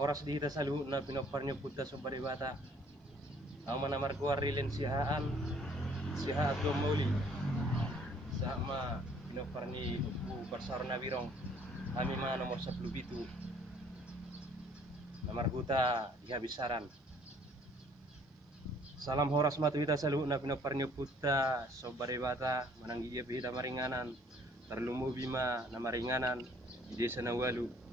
oras di hita salu na pinoparnyo putta so bata ang manamar rilin sihaan gomoli sama pinoparni upu bersar na birong kami mga nomor 10 bitu namar huta dihabisaran. Salam horas matu hita salu na pinoparnyo putta so bata mananggi dia hita maringanan terlumu bima na maringanan di desa Nawalu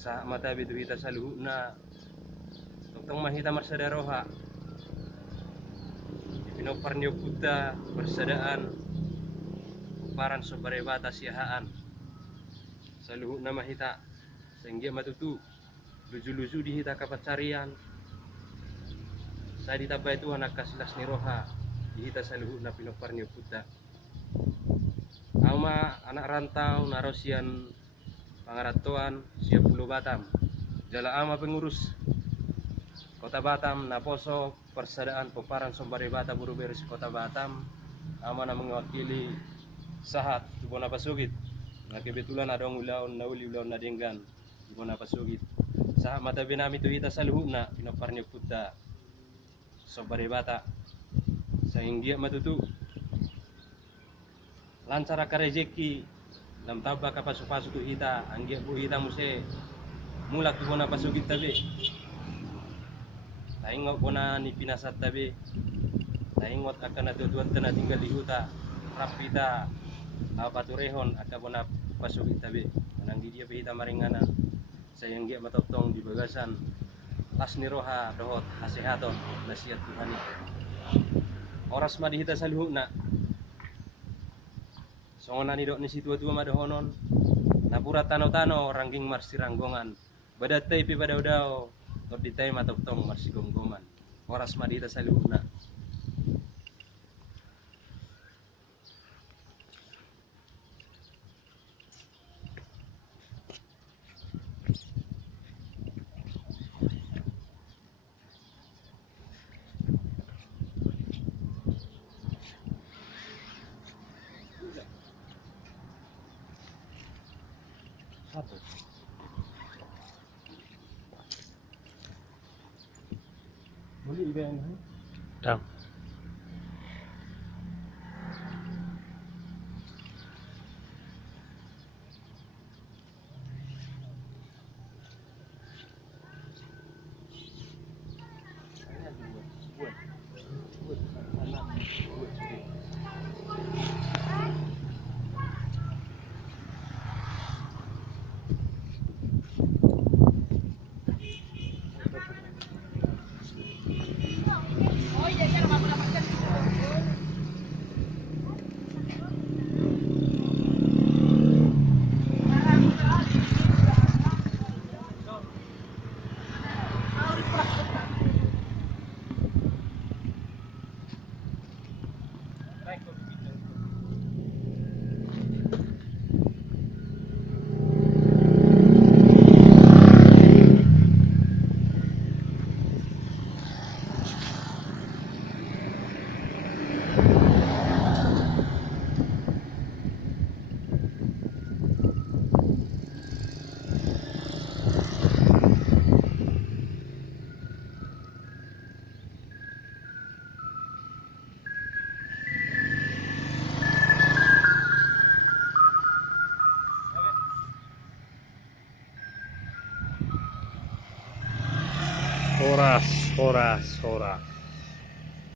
sa mata bitu hita saluhuna tong mahita marsadaroha di pinoparnyo putta bersadaan paran sobare bata siahaan saluhuna mahita sehingga matutu luju-luju di hita kapacarian saya ditabai itu anak kasilas niroha di hita saluhuna pinoparnyo putta ama anak rantau narosian pangaratuan siap Pulau Batam jala ama pengurus Kota Batam naposo persadaan peparan sombare bata buru beres Kota Batam ama na mewakili sahat Bona Pasugit na kebetulan ada ulaun nauli ulaun nadenggan Bona Pasugit sahat mata binami tu hita saluhuna pinoparnyo putta sombare bata sehingga matutu lancar akarejeki lam tabba kapasu-pasu tu hita angge bu hita muse mulak tu Bona Pasugit tabe taingot bona ni pinasat tabe taingot akan natutuan tena tinggal di huta rapita apa turehon akan Bona Pasugit tabe mananggi dia hita maringana sayang dia matotong di bagasan asni roha dohot hasehaton nasihat Tuhan oras ma di hita saluhuna songonan idok ni si tua-tua madohonon napura tano-tano rangging marsi ranggongan badatai pi badau-dau tot ditai matotong marsi gomgoman oras ma di hita saluhuna satu boleh ibayan Dang. Horas.